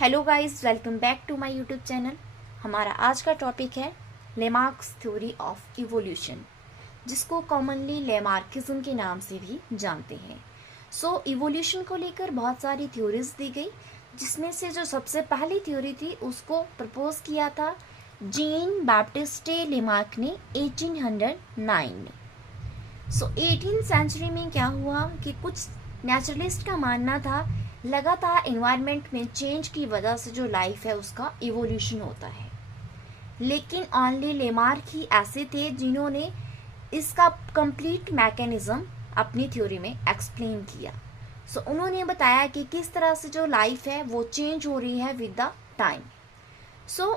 Hello guys, welcome back to my YouTube channel. हमारा आज का टॉपिक है लेमार्क्स थ्योरी ऑफ इवोल्यूशन, जिसको कॉमनली लेमार्किज्म के नाम से भी जानते हैं। इवोल्यूशन को लेकर बहुत सारी थ्योरीज दी गई, जिसमें से जो सबसे पहली थ्योरी थी उसको प्रपोज किया था जीन बैप्टिस्टे लेमार्क ने 1809 में। 18th सेंचुरी में क्या हुआ कि कुछ नेचुरलिस्ट का मानना था लगातार एनवायरनमेंट में चेंज की वजह से जो लाइफ है उसका इवोल्यूशन होता है, लेकिन ओनली लेमार्क ही ऐसे थे जिन्होंने इसका कंप्लीट मैकेनिज्म अपनी थ्योरी में एक्सप्लेन किया। उन्होंने बताया कि किस तरह से जो लाइफ है वो चेंज हो रही है विद द टाइम।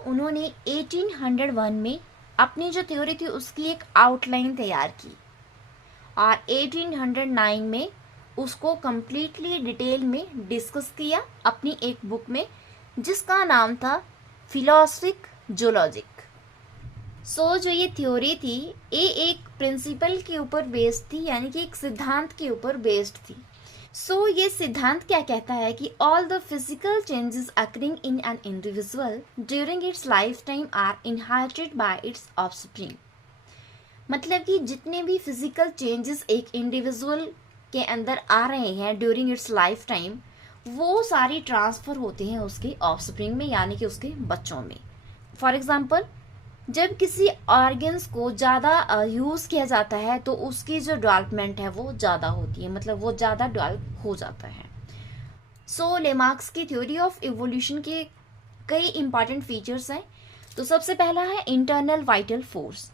उन्होंने 1801 में अपनी जो थ्योरी थी उसकी एक आउटलाइन तैयार की और 1809 में उसको कम्प्लीटली डिटेल में डिस्कस किया अपनी एक बुक में, जिसका नाम था फिलोसफिक जोलॉजिक। जो ये थ्योरी थी ये एक प्रिंसिपल के ऊपर बेस्ड थी, यानी कि एक सिद्धांत के ऊपर बेस्ड थी। ये सिद्धांत क्या कहता है कि all the physical changes occurring in an individual during its lifetime are inherited by its offspring. मतलब कि जितने भी फिजिकल चेंजेस एक इंडिविजुअल के अंदर आ रहे हैं ड्यूरिंग इट्स लाइफ टाइम, वो सारी ट्रांसफ़र होते हैं उसके ऑफस्प्रिंग में, यानी कि उसके बच्चों में। फॉर एग्जांपल, जब किसी ऑर्गन्स को ज़्यादा यूज़ किया जाता है तो उसकी जो डेवलपमेंट है वो ज़्यादा होती है, मतलब वो ज़्यादा डेवलप हो जाता है। लेमार्क्स की थ्योरी ऑफ इवोल्यूशन के कई इंपॉर्टेंट फीचर्स हैं। तो सबसे पहला है इंटरनल वाइटल फोर्स।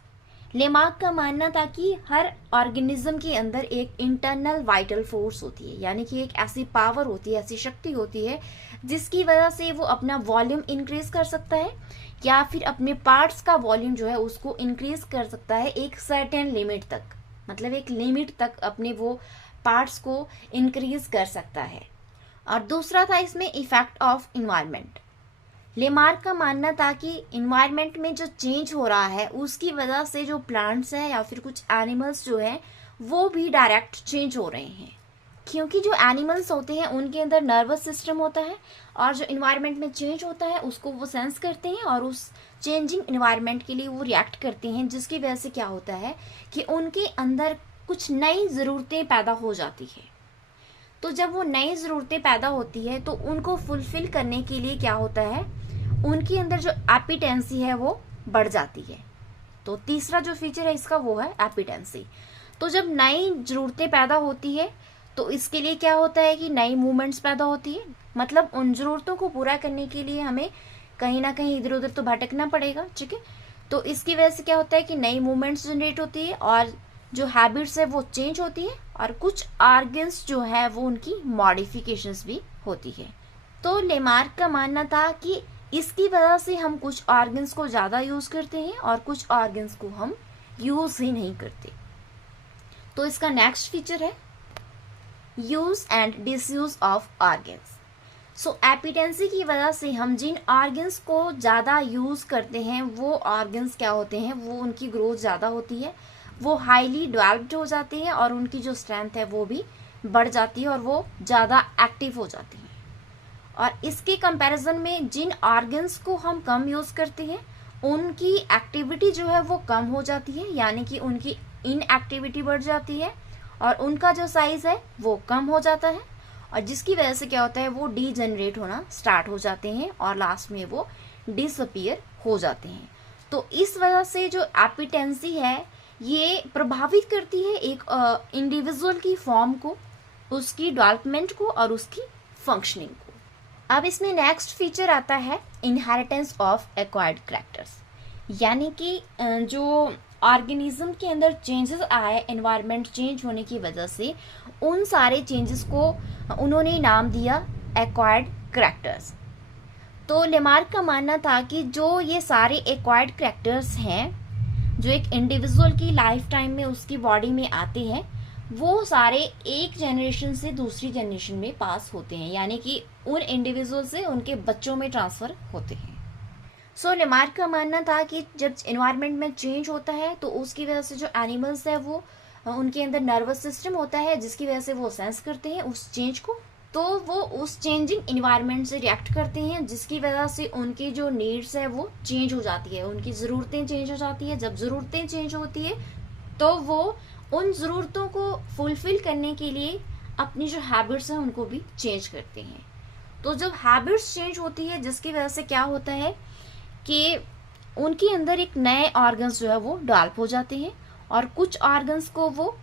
लेमार्क का मानना था कि हर ऑर्गेनिज्म के अंदर एक इंटरनल वाइटल फोर्स होती है, यानी कि एक ऐसी पावर होती है, ऐसी शक्ति होती है जिसकी वजह से वो अपना वॉल्यूम इंक्रीज कर सकता है या फिर अपने पार्ट्स का वॉल्यूम जो है उसको इंक्रीज कर सकता है एक सर्टेन लिमिट तक, मतलब एक लिमिट तक अपने वो पार्ट्स को इंक्रीज कर सकता है। और दूसरा था इसमें इफेक्ट ऑफ इन्वायरमेंट। लेमार्क का मानना था कि इन्वायरमेंट में जो चेंज हो रहा है उसकी वजह से जो प्लांट्स हैं या फिर कुछ एनिमल्स जो हैं वो भी डायरेक्ट चेंज हो रहे हैं, क्योंकि जो एनिमल्स होते हैं उनके अंदर नर्वस सिस्टम होता है और जो इन्वायरमेंट में चेंज होता है उसको वो सेंस करते हैं और उस चेंजिंग इन्वायरमेंट के लिए वो रिएक्ट करते हैं, जिसकी वजह से क्या होता है कि उनके अंदर कुछ नई ज़रूरतें पैदा हो जाती है। तो जब वो नई ज़रूरतें पैदा होती है तो उनको फुलफिल करने के लिए क्या होता है, उनके अंदर जो एपिटेंसी है वो बढ़ जाती है। तो तीसरा जो फीचर है इसका वो है एपिटेंसी। तो जब नई ज़रूरतें पैदा होती है तो इसके लिए क्या होता है कि नई मूवमेंट्स पैदा होती है, मतलब उन ज़रूरतों को पूरा करने के लिए हमें कहीं ना कहीं इधर उधर तो भटकना पड़ेगा, ठीक है। तो इसकी वजह से क्या होता है कि नई मूवमेंट्स जनरेट होती है और जो हैबिट्स है वो चेंज होती है और कुछ ऑर्गन्स जो है वो उनकी मॉडिफिकेशंस भी होती है। तो लेमार्क का मानना था कि इसकी वजह से हम कुछ ऑर्गन्स को ज़्यादा यूज़ करते हैं और कुछ ऑर्गन्स को हम यूज़ ही नहीं करते। तो इसका नेक्स्ट फीचर है use and disuse of organs. एपिटेंसी की वजह से हम जिन ऑर्गन्स को ज़्यादा यूज़ करते हैं वो ऑर्गन्स क्या होते हैं, वो उनकी ग्रोथ ज़्यादा होती है, वो हाईली डेवलप्ड हो जाते हैं और उनकी जो स्ट्रेंथ है वो भी बढ़ जाती है और वो ज़्यादा एक्टिव हो जाती है। और इसके कंपैरिजन में जिन ऑर्गन्स को हम कम यूज़ करते हैं उनकी एक्टिविटी जो है वो कम हो जाती है, यानी कि उनकी इनएक्टिविटी बढ़ जाती है और उनका जो साइज़ है वो कम हो जाता है, और जिसकी वजह से क्या होता है वो डीजनरेट होना स्टार्ट हो जाते हैं और लास्ट में वो डिसअपीयर हो जाते हैं। तो इस वजह से जो एपिटेंसी है ये प्रभावित करती है एक इंडिविजुअल की फॉर्म को, उसकी डेवलपमेंट को और उसकी फंक्शनिंग को। अब इसमें नेक्स्ट फीचर आता है इनहेरिटेंस ऑफ एक्वायर्ड कैरेक्टर्स, यानी कि जो ऑर्गेनिज्म के अंदर चेंजेस आए एनवायरनमेंट चेंज होने की वजह से, उन सारे चेंजेस को उन्होंने नाम दिया एक्वायर्ड कैरेक्टर्स। तो लेमार्क का मानना था कि जो ये सारे एक्वायर्ड कैरेक्टर्स हैं जो एक इंडिविजुअल की लाइफ टाइम में उसकी बॉडी में आते हैं, वो सारे एक जनरेशन से दूसरी जनरेशन में पास होते हैं, यानी कि उन इंडिविजुअल से उनके बच्चों में ट्रांसफ़र होते हैं। लेमार्क का मानना था कि जब एनवायरनमेंट में चेंज होता है तो उसकी वजह से जो एनिमल्स है वो उनके अंदर नर्वस सिस्टम होता है जिसकी वजह से वो सेंस करते हैं उस चेंज को, तो वो उस चेंजिंग इन्वायरमेंट से रिएक्ट करते हैं, जिसकी वजह से उनकी जो नीड्स है वो चेंज हो जाती है, उनकी ज़रूरतें चेंज हो जाती है। जब ज़रूरतें चेंज होती है तो वो उन ज़रूरतों को फुलफ़िल करने के लिए अपनी जो हैबिट्स हैं उनको भी चेंज करते हैं। तो जब हैबिट्स चेंज होती है, जिसकी वजह से क्या होता है कि उनके अंदर एक नए ऑर्गन्स जो है वो डेवलप हो जाते हैं, और कुछ ऑर्गन्स को वो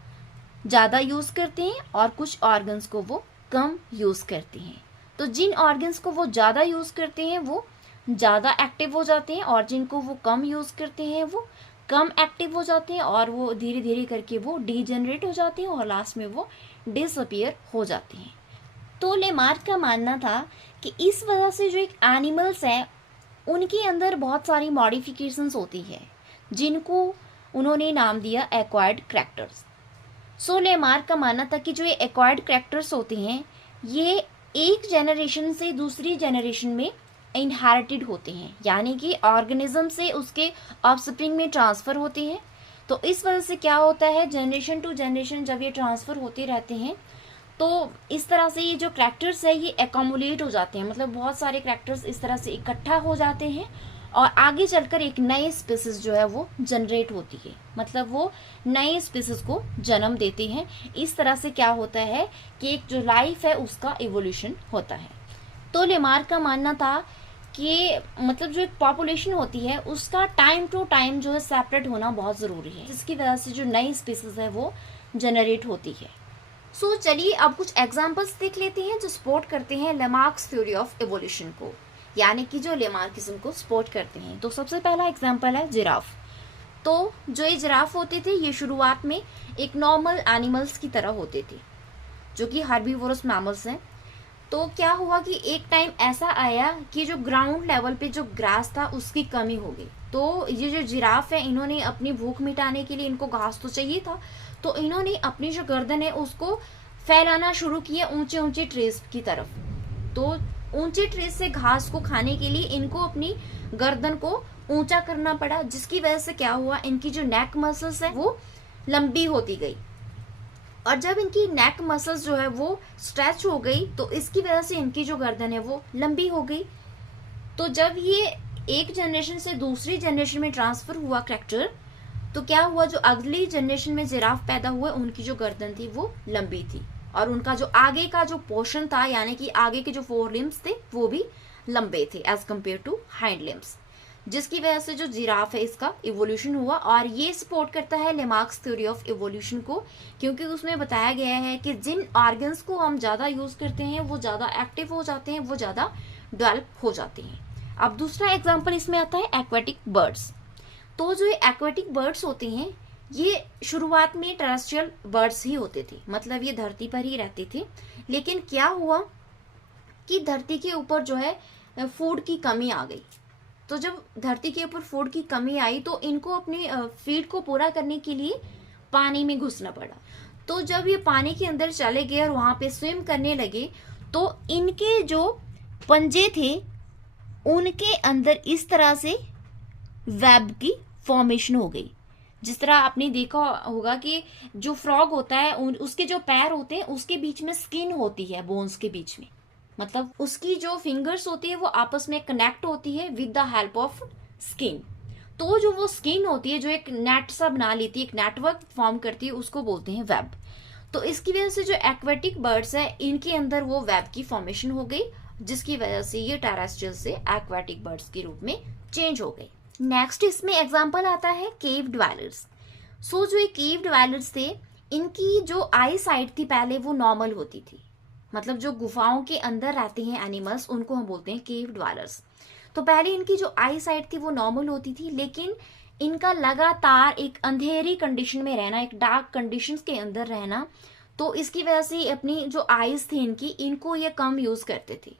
ज़्यादा यूज़ करते हैं और कुछ ऑर्गन्स को वो कम यूज़ करते हैं। तो जिन ऑर्गन्स को वो ज़्यादा यूज़ करते हैं वो ज़्यादा एक्टिव हो जाते हैं, और जिनको वो कम यूज़ करते हैं वो कम एक्टिव हो जाते हैं, और वो धीरे धीरे करके वो डीजेनरेट हो जाते हैं और लास्ट में वो डिसअपीयर हो जाते हैं। तो लेमार्क का मानना था कि इस वजह से जो एक एनिमल्स हैं उनके अंदर बहुत सारी मॉडिफिकेशंस होती है, जिनको उन्होंने नाम दिया एक्वायर्ड कैरेक्टर्स। सो लेमार्क का मानना था कि जो ये एक्वायर्ड कैरेक्टर्स होते हैं ये एक जनरेशन से दूसरी जनरेशन में इनहेरिटेड होते हैं, यानी कि ऑर्गेनिज्म से उसके ऑफस्प्रिंग में ट्रांसफ़र होते हैं। तो इस वजह से क्या होता है, जनरेशन टू जनरेशन जब ये ट्रांसफ़र होते रहते हैं तो इस तरह से ये जो कैरेक्टर्स है ये एकमुलेट हो जाते हैं, मतलब बहुत सारे कैरेक्टर्स इस तरह से इकट्ठा हो जाते हैं और आगे चलकर एक नई स्पीसीज जो है वो जनरेट होती है, मतलब वो नए स्पीसीज को जन्म देते हैं। इस तरह से क्या होता है कि एक जो लाइफ है उसका इवोल्यूशन होता है। तो लेमार्क का मानना था कि मतलब जो एक पॉपुलेशन होती है उसका टाइम टू टाइम जो है सेपरेट होना बहुत ज़रूरी है, जिसकी वजह से जो नई स्पीसीज है वो जनरेट होती है। सो चलिए अब कुछ एग्जांपल्स देख लेते हैं जो सपोर्ट करते हैं लेमार्क्स थ्योरी ऑफ इवोल्यूशन को, यानी कि जो लेमार्किज्म को सपोर्ट करते हैं। तो सबसे पहला एग्जांपल है जिराफ। तो जो ये जिराफ होते थे ये शुरुआत में एक नॉर्मल एनिमल्स की तरह होते थे जो कि हर्बीवोरस मैमल्स हैं। तो क्या हुआ कि एक टाइम ऐसा आया कि जो ग्राउंड लेवल पे जो ग्रास था उसकी कमी हो गई। तो ये जो जिराफ है इन्होंने अपनी भूख मिटाने के लिए, इनको घास तो चाहिए था, तो इन्होंने अपनी जो गर्दन है उसको फैलाना शुरू किया ऊंचे ऊंचे ट्रीज की तरफ। तो ऊंचे ट्रीज से घास को खाने के लिए इनको अपनी गर्दन को ऊंचा करना पड़ा, जिसकी वजह से क्या हुआ, इनकी जो नेक मसल्स है वो लंबी होती गई, और जब इनकी नेक मसल्स जो है वो स्ट्रेच हो गई तो इसकी वजह से इनकी जो गर्दन है वो लंबी हो गई। तो जब ये एक जनरेशन से दूसरी जनरेशन में ट्रांसफर हुआ कैरेक्टर, तो क्या हुआ, जो अगली जनरेशन में जिराफ पैदा हुए उनकी जो गर्दन थी वो लंबी थी, और उनका जो आगे का जो पोर्शन था यानी कि आगे के जो 4 लिम्स थे वो भी लंबे थे as compared to hind limbs, जिसकी वजह से जो जिराफ है इसका इवोल्यूशन हुआ। और ये सपोर्ट करता है लेमार्क्स थ्योरी ऑफ इवोल्यूशन को, क्योंकि उसमें बताया गया है कि जिन ऑर्गन्स को हम ज़्यादा यूज़ करते हैं वो ज़्यादा एक्टिव हो जाते हैं, वो ज़्यादा डेवलप हो जाते हैं। अब दूसरा एग्जाम्पल इसमें आता है एक्वेटिक बर्ड्स। तो जो एक्वेटिक बर्ड्स होते हैं ये शुरुआत में टेरेस्ट्रियल बर्ड्स ही होते थे, मतलब ये धरती पर ही रहते थे। लेकिन क्या हुआ कि धरती के ऊपर जो है फूड की कमी आ गई। तो जब धरती के ऊपर फूड की कमी आई तो इनको अपने फीड को पूरा करने के लिए पानी में घुसना पड़ा। तो जब ये पानी के अंदर चले गए और वहां पे स्विम करने लगे तो इनके जो पंजे थे उनके अंदर इस तरह से वेब की फॉर्मेशन हो गई। जिस तरह आपने देखा होगा कि जो फ्रॉग होता है उसके जो पैर होते हैं उसके बीच में स्किन होती है, बोन्स के बीच में, मतलब उसकी जो फिंगर्स होती है वो आपस में कनेक्ट होती है with the help of skin. तो जो वो स्किन होती है जो एक नेट सा बना लेती है, एक नेटवर्क फॉर्म करती है, उसको बोलते हैं वेब। तो इसकी वजह से जो एक्वेटिक बर्ड्स है इनके अंदर वो वेब की फॉर्मेशन हो गई, जिसकी वजह से ये टेरेस्ट्रियल से एक्वेटिक बर्ड्स के रूप में चेंज हो गई। नेक्स्ट इसमें एग्जाम्पल आता है केव ड्वेलर्स। सो जो ये केव ड्वेलर्स थे इनकी जो आई साइट थी पहले वो नॉर्मल होती थी, मतलब जो गुफाओं के अंदर रहते हैं एनिमल्स उनको हम बोलते हैं केव ड्वेलर्स। तो पहले इनकी जो आई साइट थी वो नॉर्मल होती थी, लेकिन इनका लगातार एक अंधेरी कंडीशन में रहना, एक डार्क कंडीशंस के अंदर रहना, तो इसकी वजह से अपनी जो आईज थी इनको ये कम यूज करते थे।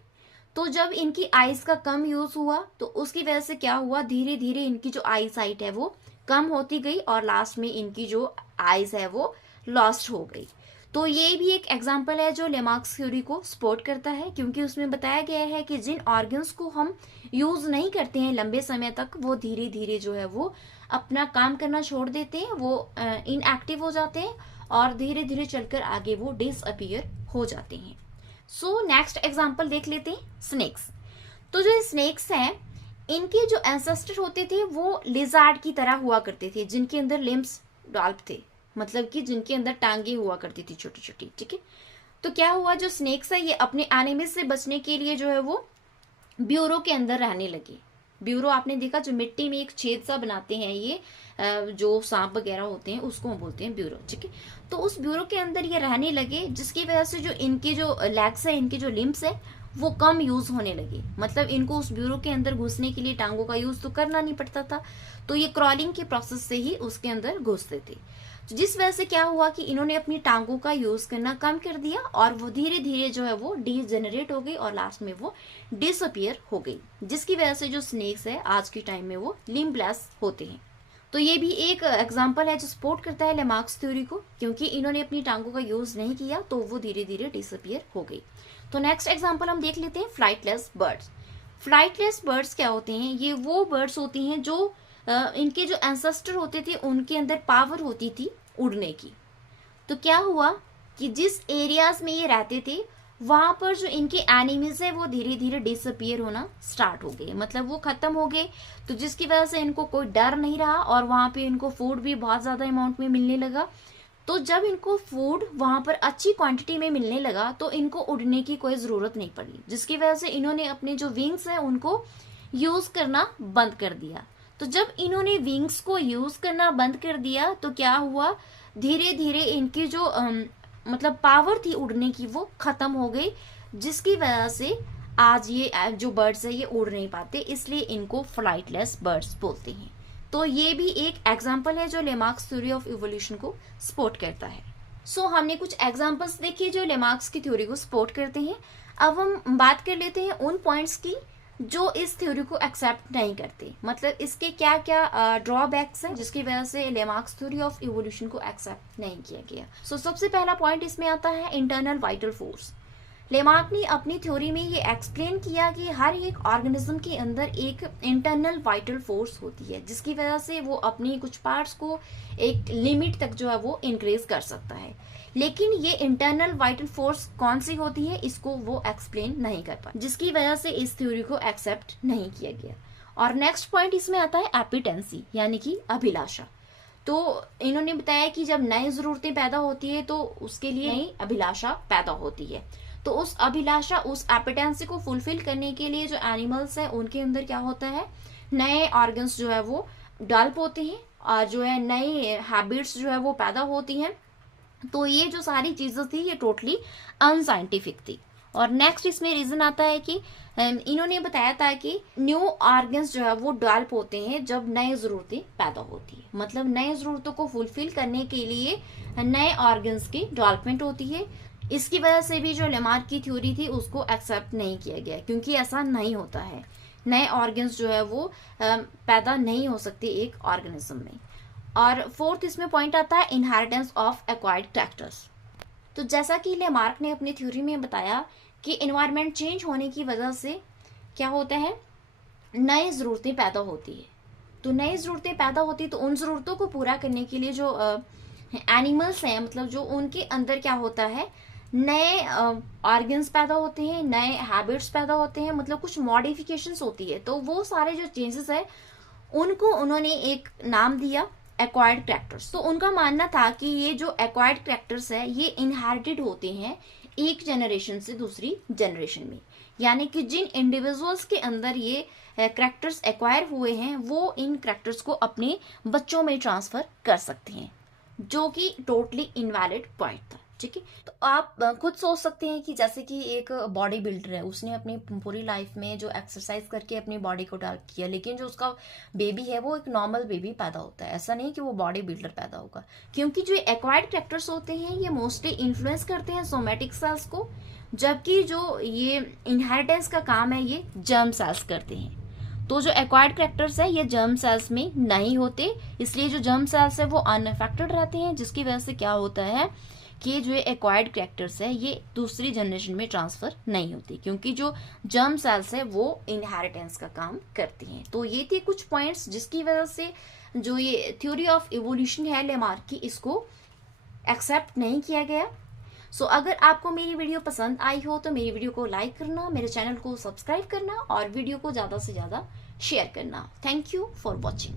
तो जब इनकी आईज का कम यूज हुआ तो उसकी वजह से क्या हुआ, धीरे धीरे इनकी जो आई साइट है वो कम होती गई और लास्ट में इनकी जो आईज है वो लॉस्ट हो गई। तो ये भी एक एग्जाम्पल है जो लेमार्क्स थ्योरी को सपोर्ट करता है, क्योंकि उसमें बताया गया है कि जिन ऑर्गन्स को हम यूज नहीं करते हैं लंबे समय तक वो धीरे धीरे जो है वो अपना काम करना छोड़ देते हैं, वो इनएक्टिव हो जाते हैं और धीरे धीरे चलकर आगे वो डिसअपीयर हो जाते हैं। सो नेक्स्ट एग्जाम्पल देख लेते हैं, स्नेक्स। तो जो स्नेक्स हैं, इनके जो एंसेस्टर होते थे वो लिजार्ड की तरह हुआ करते थे, जिनके अंदर लिम्स डाल्प थे, मतलब कि जिनके अंदर टांगे हुआ करती थी छोटी छोटी, ठीक है। तो क्या हुआ, जो स्नेक्स है ये अपने एनिमीज से बचने के लिए जो है वो ब्यूरो के अंदर रहने लगे। ब्यूरो आपने देखा, जो मिट्टी में एक छेद सा बनाते हैं ये, जो सांप वगैरह होते हैं उसको हम बोलते हैं ब्यूरो, ठीक है। तो उस ब्यूरो के अंदर ये रहने लगे, जिसकी वजह से जो इनके जो लेग्स है, इनके जो लिम्स है वो कम यूज होने लगे। मतलब इनको उस ब्यूरो के अंदर घुसने के लिए टांगों का यूज तो करना नहीं पड़ता था, तो ये क्रॉलिंग के प्रोसेस से ही उसके अंदर घुसते थे। तो जिस वजह से क्या हुआ कि इन्होंने अपनी टांगों का यूज करना कम कर दिया और वो धीरे धीरे जो है वो डीजेनरेट हो गई और लास्ट में वो डिसअपियर हो गई, जिसकी वजह से जो स्नेक्स है आज के टाइम में वो लिम्बलेस होते हैं। तो ये भी एक एग्जाम्पल है जो सपोर्ट करता है लेमार्क्स थ्योरी को, क्योंकि इन्होंने अपनी टांगों का यूज नहीं किया तो वो धीरे धीरे डिसअपियर हो गई। तो नेक्स्ट एग्जाम्पल हम देख लेते हैं, फ्लाइटलेस बर्ड्स। फ्लाइटलेस बर्ड्स क्या होते हैं, ये वो बर्ड्स होती हैं जो इनके जो एंसेस्टर होते थे उनके अंदर पावर होती थी उड़ने की। तो क्या हुआ कि जिस एरियाज में ये रहते थे वहां पर जो इनके एनिमीज है वो धीरे धीरे डिसअपियर होना स्टार्ट हो गए, मतलब वो खत्म हो गए। तो जिसकी वजह से इनको कोई डर नहीं रहा और वहां पे इनको फूड भी बहुत ज्यादा अमाउंट में मिलने लगा। तो जब इनको फूड वहां पर अच्छी क्वांटिटी में मिलने लगा तो इनको उड़ने की कोई जरूरत नहीं पड़ी, जिसकी वजह से इन्होंने अपने जो विंग्स है उनको यूज करना बंद कर दिया। तो जब इन्होंने विंग्स को यूज करना बंद कर दिया तो क्या हुआ, धीरे धीरे इनकी जो मतलब पावर थी उड़ने की वो खत्म हो गई, जिसकी वजह से आज ये जो बर्ड्स है ये उड़ नहीं पाते, इसलिए इनको फ्लाइटलेस बर्ड्स बोलते हैं। तो ये भी एक एग्जाम्पल है जो लेमार्क्स थ्योरी ऑफ इवोल्यूशन को सपोर्ट करता है। सो हमने कुछ एग्जाम्पल्स देखे जो लेमार्क्स की थ्योरी को सपोर्ट करते हैं। अब हम बात कर लेते हैं उन पॉइंट्स की जो इस थ्योरी को एक्सेप्ट नहीं करते, मतलब इसके क्या क्या ड्रॉबैक्स हैं जिसकी वजह से लेमार्क्स थ्योरी ऑफ इवोल्यूशन को एक्सेप्ट नहीं किया गया। सो सबसे पहला पॉइंट इसमें आता है इंटरनल वाइटल फोर्स। लेमार्क ने अपनी थ्योरी में ये एक्सप्लेन किया कि हर एक ऑर्गेनिज्म के अंदर एक इंटरनल वाइटल फोर्स होती है, जिसकी वजह से वो अपनी कुछ पार्ट्स को एक लिमिट तक जो है वो इंक्रीज कर सकता है। लेकिन ये इंटरनल वाइटल फोर्स कौन सी होती है इसको वो एक्सप्लेन नहीं कर पाए, जिसकी वजह से इस थ्योरी को एक्सेप्ट नहीं किया गया। और नेक्स्ट पॉइंट इसमें आता है एपिटेंसी, यानी कि अभिलाषा। तो इन्होंने बताया कि जब नई जरूरतें पैदा होती है तो उसके लिए नई अभिलाषा पैदा होती है। तो उस अभिलाषा, उस एपिटेंसी को फुलफिल करने के लिए जो एनिमल्स है उनके अंदर क्या होता है, नए ऑर्गन्स जो है वो डेवलप होते हैं और जो है नई हैबिट्स जो है वो पैदा होती हैं। तो ये जो सारी चीजें थी ये टोटली अनसाइंटिफिक थी। और नेक्स्ट इसमें रीजन आता है कि इन्होंने बताया था कि न्यू ऑर्गन्स जो है वो डेवलप होते हैं जब नई जरूरतें पैदा होती है, मतलब नई जरूरतों को फुलफिल करने के लिए नए ऑर्गन्स की डेवलपमेंट होती है। इसकी वजह से भी जो लेमार्क की थ्योरी थी उसको एक्सेप्ट नहीं किया गया, क्योंकि ऐसा नहीं होता है, नए ऑर्गन्स जो है वो पैदा नहीं हो सकते एक ऑर्गेनिज्म में। और फोर्थ इसमें पॉइंट आता है इनहेरिटेंस ऑफ एक्वायर्ड कैरेक्टर्स। तो जैसा कि लेमार्क ने अपनी थ्योरी में बताया कि एनवायरनमेंट चेंज होने की वजह से क्या होता है, नई ज़रूरतें पैदा होती है। तो नई ज़रूरतें पैदा होती तो उन ज़रूरतों को पूरा करने के लिए जो एनिमल्स हैं, मतलब जो उनके अंदर क्या होता है, नए ऑर्गन्स पैदा होते हैं, नए हैबिट्स पैदा होते हैं, मतलब कुछ मॉडिफिकेशंस होती है। तो वो सारे जो चेंजेस है उनको उन्होंने एक नाम दिया एक्वायर्ड कैरेक्टर्स। तो उनका मानना था कि ये जो एक्वायर्ड कैरेक्टर्स है ये इनहेरिटेड होते हैं एक जनरेशन से दूसरी जनरेशन में, यानी कि जिन इंडिविजुअल्स के अंदर ये कैरेक्टर्स एक्वायर हुए हैं वो इन कैरेक्टर्स को अपने बच्चों में ट्रांसफर कर सकते हैं, जो कि टोटली इनवैलिड पॉइंट था। ठीक है, तो आप खुद सोच सकते हैं कि जैसे कि एक बॉडी बिल्डर है, उसने अपनी पूरी लाइफ में जो एक्सरसाइज करके अपनी बॉडी को डेवलप किया, लेकिन जो उसका बेबी है वो एक नॉर्मल बेबी पैदा होता है, ऐसा नहीं कि वो बॉडी बिल्डर पैदा होगा, क्योंकि जो एक्वायर्ड कैरेक्टर्स होते हैं ये मोस्टली इन्फ्लुएंस करते हैं सोमेटिक सेल्स को, जबकि जो ये इनहेरिटेंस का काम है ये जर्म सेल्स करते हैं। तो जो एक्वायर्ड कैरेक्टर्स है ये जर्म सेल्स में नहीं होते, इसलिए जो जर्म सेल्स है वो अनअफेक्टेड रहते हैं, जिसकी वजह से क्या होता है कि जो एक्वायर्ड कैरेक्टर्स है ये दूसरी जनरेशन में ट्रांसफर नहीं होती, क्योंकि जो जर्म सेल्स है वो इनहेरिटेंस का काम करती हैं। तो ये थे कुछ पॉइंट्स जिसकी वजह से जो ये थ्योरी ऑफ इवोल्यूशन है लेमार्क की, इसको एक्सेप्ट नहीं किया गया। सो अगर आपको मेरी वीडियो पसंद आई हो तो मेरी वीडियो को लाइक करना, मेरे चैनल को सब्सक्राइब करना और वीडियो को ज़्यादा से ज़्यादा शेयर करना। Thank you for watching.